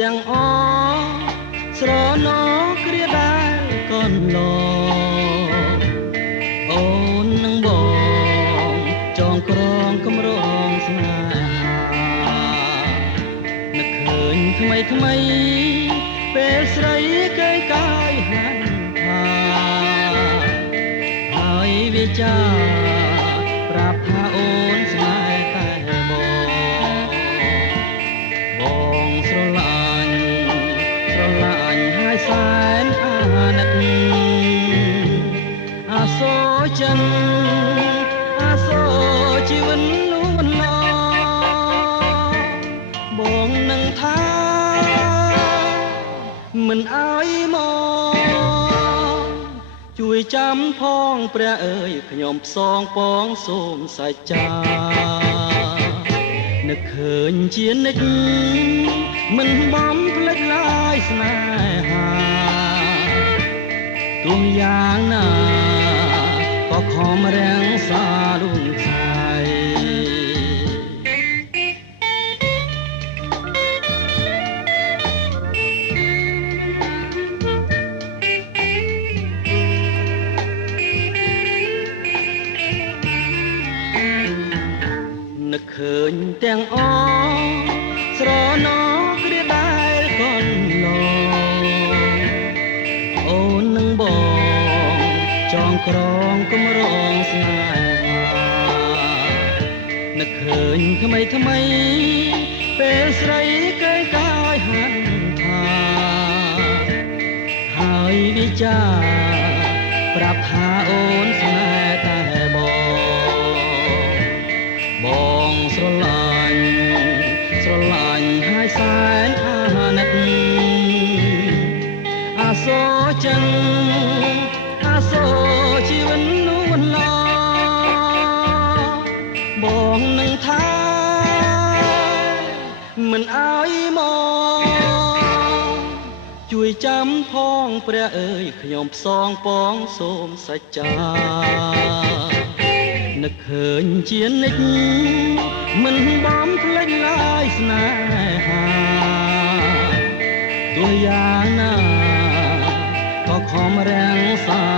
ទាំងអស្រណោគ្រាដែលកូនឡអូននឹងបងចងក្រងកម្រងស្នេហានឹកឃើញថ្មីថ្មីពេលស្រីគេកាយហាន់ថាហើយវាចាប្រាប់ថាអូនស្នេហ៍តែបងស្រឡាញ់ហើយសែនអាណិតអាសូរចិនអាសូរជីវិតលូនឡបងនឹងថាមិនអើយមកជួយចាំផងព្រះអើយខ្ញុំផ្សងពងសូមសច្ចានឹកឃើញជានិច្ចមិនបំភ្លេចឡើយស្នេហាទោះយ៉ាងណាក៏ខំរាំងសាលូនឆៃនឹកឃើញទាំងអស្រណោគ្រាដែលកូនឡអូននឹងបងចងក្រងកម្រងស្នេហានឹកឃើញថ្មីថ្មីពេលស្រីគេកាយហាន់ថាហើយវិចាប្រាប់ថាអូនស្នេហ៍តែបងស្រឡាញ់ហើយសែនអាណិតអាសូរចិនអាសូរជីវិតលូនឡបងនឹងថាមិនអើយមកជួយចាំផងព្រះអើយខ្ញុំផ្សងពងសូមសច្ចានឹកឃើញជានិច្ចមិនបំភ្លេចឡើយស្នេហាទោះយ៉ាងណាក៏ខំរាំងសា